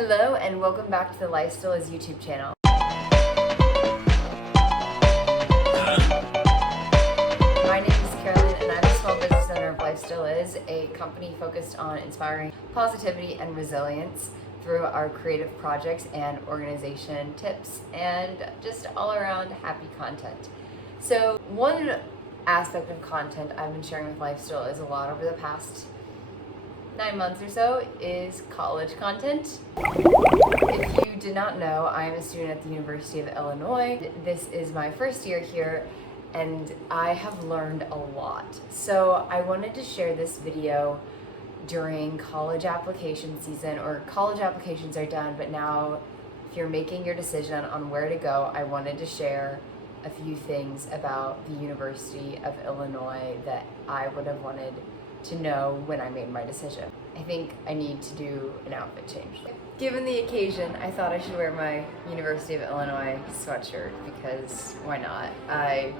Hello and welcome back to the Life Still Is YouTube channel. My name is Carolyn and I'm the small business owner of Life Still Is, a company focused on inspiring positivity and resilience through our creative projects and organization tips and just all around happy content. So one aspect of content I've been sharing with Life Still Is a lot over the past 9 months or so is college content. If you did not know, I am a student at the University of Illinois. This is my first year here and I have learned a lot. So I wanted to share this video during college application season, or college applications are done, but now if you're making your decision on where to go, I wanted to share a few things about the University of Illinois that I would have wanted to know when I made my decision. I think I need to do an outfit change. Given the occasion, I thought I should wear my University of Illinois sweatshirt because why not? I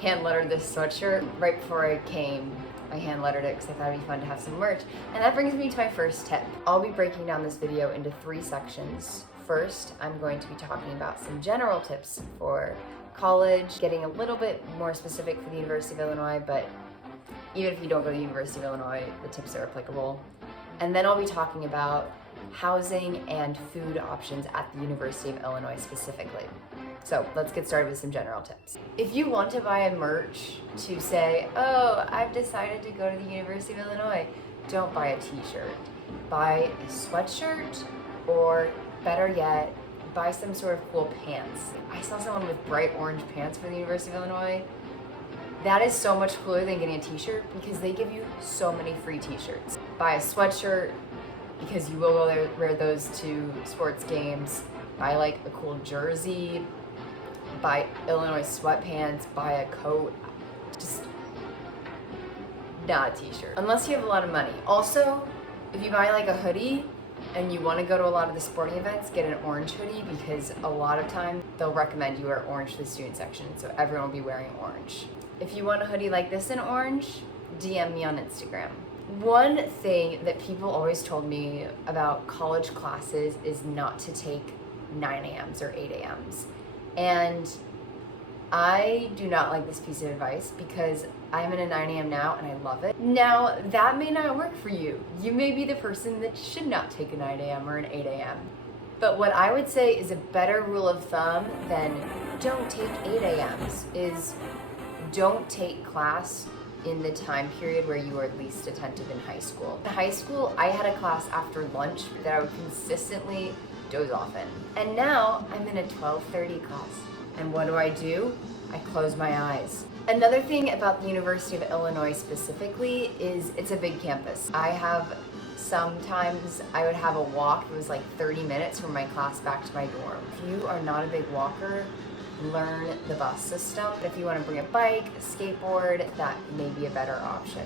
hand lettered this sweatshirt right before I came. I hand lettered it because I thought it'd be fun to have some merch. And that brings me to my first tip. I'll be breaking down this video into 3 sections. First, I'm going to be talking about some general tips for college, getting a little bit more specific for the University of Illinois, but even if you don't go to the University of Illinois, the tips are applicable. And then I'll be talking about housing and food options at the University of Illinois specifically. So let's get started with some general tips. If you want to buy a merch to say, oh, I've decided to go to the University of Illinois, don't buy a t-shirt. Buy a sweatshirt, or better yet, buy some sort of cool pants. I saw someone with bright orange pants for the University of Illinois. That is so much cooler than getting a t-shirt because they give you so many free t-shirts. Buy a sweatshirt because you will go there, wear those to sports games. Buy like a cool jersey. Buy Illinois sweatpants. Buy a coat. Just not a t-shirt. Unless you have a lot of money. Also, if you buy like a hoodie and you want to go to a lot of the sporting events, get an orange hoodie because a lot of time they'll recommend you wear orange to the student section, so everyone will be wearing orange. If you want a hoodie like this in orange, DM me on Instagram. One thing that people always told me about college classes is not to take 9 a.m.s or 8 a.m.s. And I do not like this piece of advice because I'm in a 9 a.m. now and I love it. Now, that may not work for you. You may be the person that should not take a 9 a.m. or an 8 a.m. But what I would say is a better rule of thumb than don't take 8 a.m.s is don't take class in the time period where you were least attentive in high school. In high school, I had a class after lunch that I would consistently doze off in. And now I'm in a 12:30 class. And what do? I close my eyes. Another thing about the University of Illinois specifically is it's a big campus. Sometimes I would have a walk that was like 30 minutes from my class back to my dorm. If you are not a big walker, learn the bus system. If you want to bring a bike, a skateboard, that may be a better option.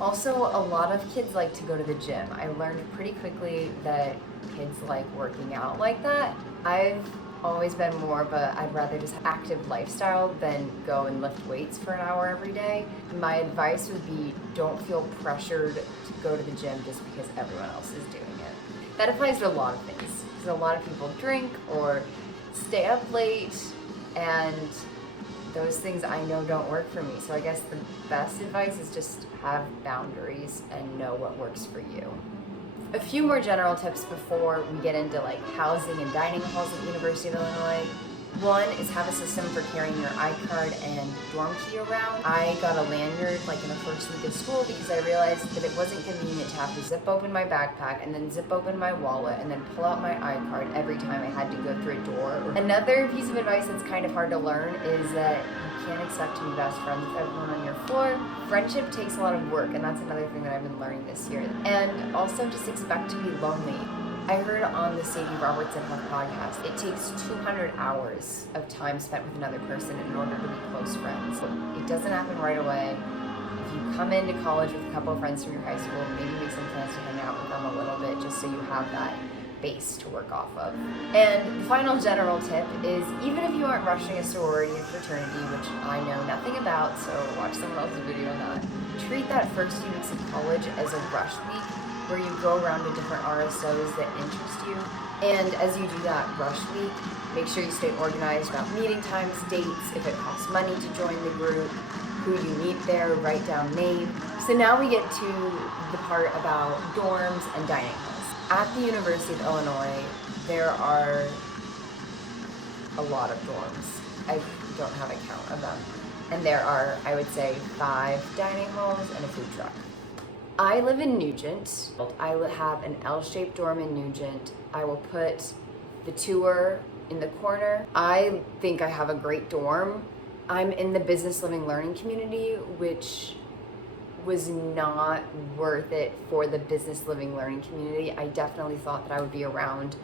Also, a lot of kids like to go to the gym. I learned pretty quickly that kids like working out like that. I've always been more of a I'd rather just have an active lifestyle than go and lift weights for an hour every day. My advice would be don't feel pressured to go to the gym just because everyone else is doing it. That applies to a lot of things. Because a lot of people drink or stay up late, and those things I know don't work for me. So I guess the best advice is just have boundaries and know what works for you. A few more general tips before we get into like housing and dining halls at the University of Illinois. One is have a system for carrying your iCard and dorm key around. I got a lanyard like in the first week of school because I realized that it wasn't convenient to have to zip open my backpack and then zip open my wallet and then pull out my iCard every time I had to go through a door. Another piece of advice that's kind of hard to learn is that you can't expect to be best friends with everyone on your floor. Friendship takes a lot of work, and that's another thing that I've been learning this year. And also just expect to be lonely. I heard on the Sadie Robertson podcast, it takes 200 hours of time spent with another person in order to be close friends. It doesn't happen right away. If you come into college with a couple of friends from your high school, maybe make some plans to hang out with them a little bit just so you have that base to work off of. And the final general tip is even if you aren't rushing a sorority or fraternity, which I know nothing about, so watch someone else's video on that, treat that first 2 weeks of college as a rush week where you go around to different RSOs that interest you. And as you do that rush week, make sure you stay organized about meeting times, dates, if it costs money to join the group, who you meet there, write down names. So now we get to the part about dorms and dining halls. At the University of Illinois, there are a lot of dorms. I don't have a count of them. And there are, I would say, 5 dining halls and a food truck. I live in Nugent. I have an L-shaped dorm in Nugent. I will put the tour in the corner. I think I have a great dorm. I'm in the business living learning community, which was not worth it for the business living learning community. I definitely thought that I would be around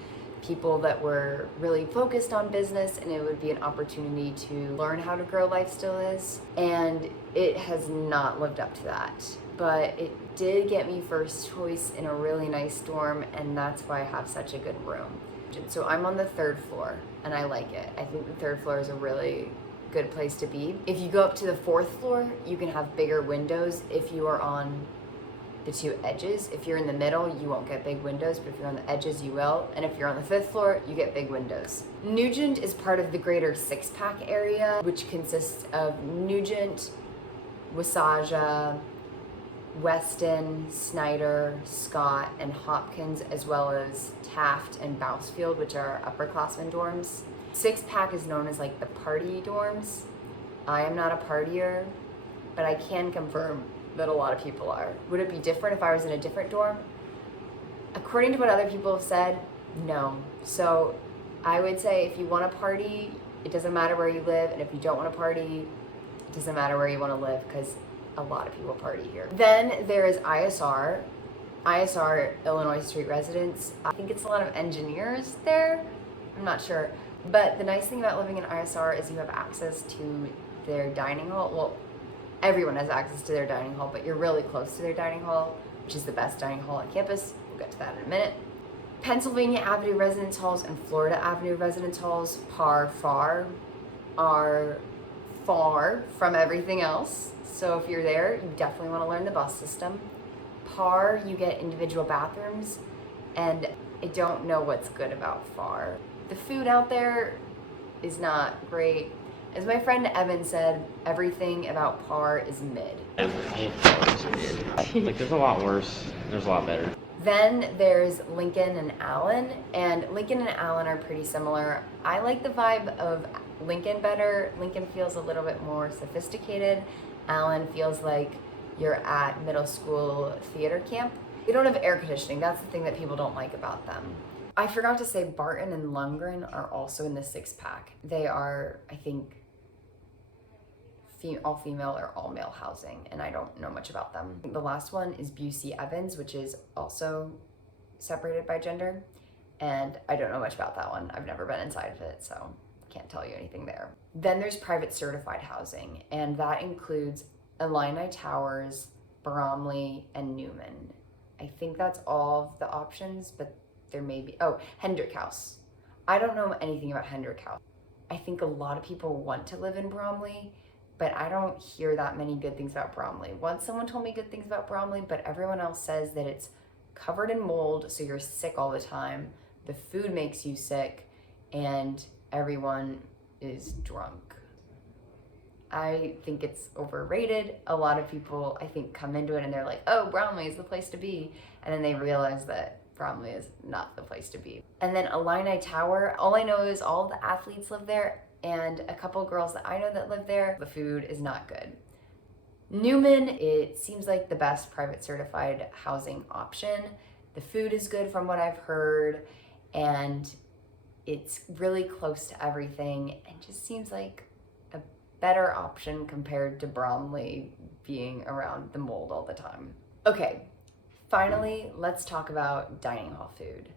people that were really focused on business and it would be an opportunity to learn how to grow Life Still Is. And it has not lived up to that. But it did get me first choice in a really nice dorm, and that's why I have such a good room. So I'm on the 3rd floor and I like it. I think the 3rd floor is a really good place to be. If you go up to the 4th floor, you can have bigger windows if you are on the 2 edges. If you're in the middle, you won't get big windows, but if you're on the edges, you will. And if you're on the 5th floor, you get big windows. Nugent is part of the greater 6-pack area, which consists of Nugent, Wasaja, Weston, Snyder, Scott, and Hopkins, as well as Taft and Bousfield, which are upperclassmen dorms. 6-pack is known as like the party dorms. I am not a partier, but I can confirm that a lot of people are. Would it be different if I was in a different dorm? According to what other people have said, no. So I would say if you want to party, it doesn't matter where you live, and if you don't want to party, it doesn't matter where you want to live, because a lot of people party here. Then there is ISR. ISR, Illinois Street Residence. I think it's a lot of engineers there. I'm not sure. But the nice thing about living in ISR is you have access to their dining hall. Well, everyone has access to their dining hall, but you're really close to their dining hall, which is the best dining hall on campus. We'll get to that in a minute. Pennsylvania Avenue residence halls and Florida Avenue residence halls, FAR, are far from everything else. So if you're there, you definitely want to learn the bus system. PAR, you get individual bathrooms, and I don't know what's good about FAR. The food out there is not great. As my friend Evan said, everything about PAR is mid. Like, there's a lot worse, there's a lot better. Then there's Lincoln and Allen, and Lincoln and Allen are pretty similar. I like the vibe of Lincoln better. Lincoln feels a little bit more sophisticated. Allen feels like you're at middle school theater camp. They don't have air conditioning. That's the thing that people don't like about them. I forgot to say Barton and Lundgren are also in the 6-pack. They are, I think, all female or all male housing, and I don't know much about them. The last one is Busey Evans, which is also separated by gender, and I don't know much about that one. I've never been inside of it, so can't tell you anything there. Then there's private certified housing, and that includes Illini Towers, Bromley, and Newman. I think that's all of the options, but there may be, Hendrick House. I don't know anything about Hendrick House. I think a lot of people want to live in Bromley, but I don't hear that many good things about Bromley. Once someone told me good things about Bromley, but everyone else says that it's covered in mold, so you're sick all the time. The food makes you sick, and everyone is drunk. I think it's overrated. A lot of people, I think, come into it and they're like, oh, Bromley is the place to be. And then they realize that Bromley is not the place to be. And then Illini Tower, all I know is all the athletes live there and a couple girls that I know that live there. The food is not good. Newman, it seems like the best private certified housing option. The food is good from what I've heard, and it's really close to everything and just seems like a better option compared to Bromley being around the mold all the time. Okay, finally, let's talk about dining hall food.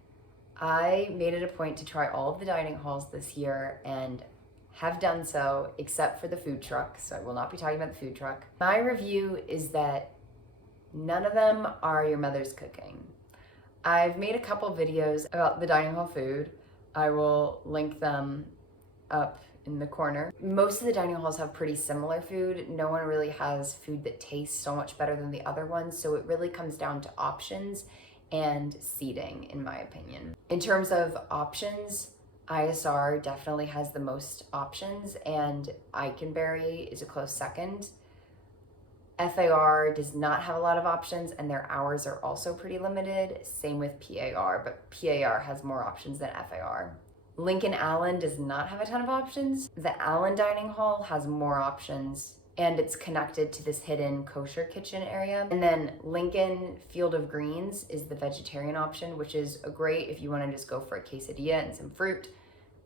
I made it a point to try all of the dining halls this year and have done so except for the food truck, so I will not be talking about the food truck. My review is that none of them are your mother's cooking. I've made a couple videos about the dining hall food. I will link them up in the corner. Most of the dining halls have pretty similar food. No one really has food that tastes so much better than the other ones, so it really comes down to options and seating, in my opinion. In terms of options, ISR definitely has the most options, and Eikenberry is a close second. FAR does not have a lot of options, and their hours are also pretty limited. Same with PAR, but PAR has more options than FAR. Lincoln Allen does not have a ton of options. The Allen Dining Hall has more options, and it's connected to this hidden kosher kitchen area. And then Lincoln Field of Greens is the vegetarian option, which is great if you want to just go for a quesadilla and some fruit.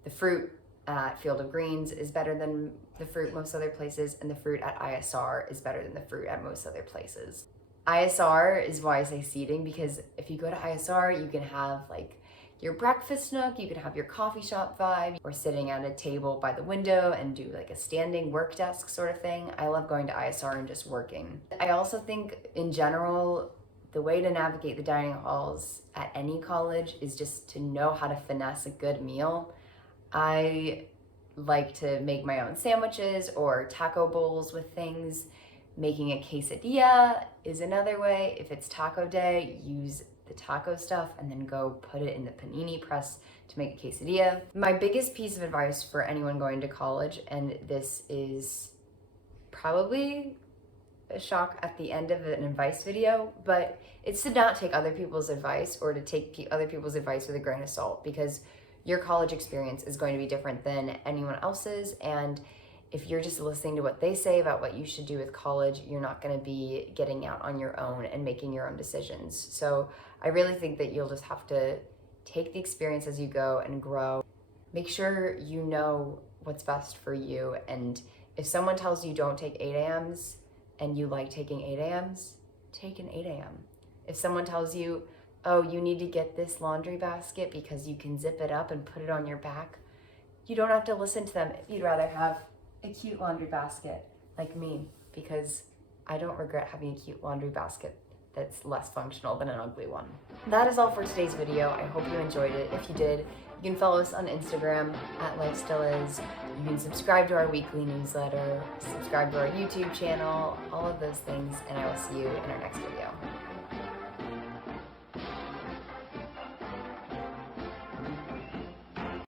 The fruit at Field of Greens is better than the fruit most other places, and the fruit at ISR is better than the fruit at most other places. ISR is why I say seating, because if you go to ISR, you can have like your breakfast nook, you can have your coffee shop vibe, or sitting at a table by the window and do like a standing work desk sort of thing. I love going to ISR and just working. I also think in general, the way to navigate the dining halls at any college is just to know how to finesse a good meal. I like to make my own sandwiches or taco bowls with things. Making a quesadilla is another way. If it's taco day, use the taco stuff and then go put it in the panini press to make a quesadilla. My biggest piece of advice for anyone going to college, and this is probably a shock at the end of an advice video, but it's to not take other people's advice, or to take other people's advice with a grain of salt, because your college experience is going to be different than anyone else's, and if you're just listening to what they say about what you should do with college, you're not going to be getting out on your own and making your own decisions. So I really think that you'll just have to take the experience as you go and grow. Make sure you know what's best for you. And if someone tells you don't take 8 a.m.s and you like taking 8 a.m.s, take an 8 a.m. If someone tells you, oh, you need to get this laundry basket because you can zip it up and put it on your back, you don't have to listen to them if you'd rather have a cute laundry basket like me, because I don't regret having a cute laundry basket that's less functional than an ugly one. That is all for today's video. I hope you enjoyed it. If you did, you can follow us on Instagram at LifeStillIs. You can subscribe to our weekly newsletter, subscribe to our YouTube channel, all of those things, and I will see you in our next video.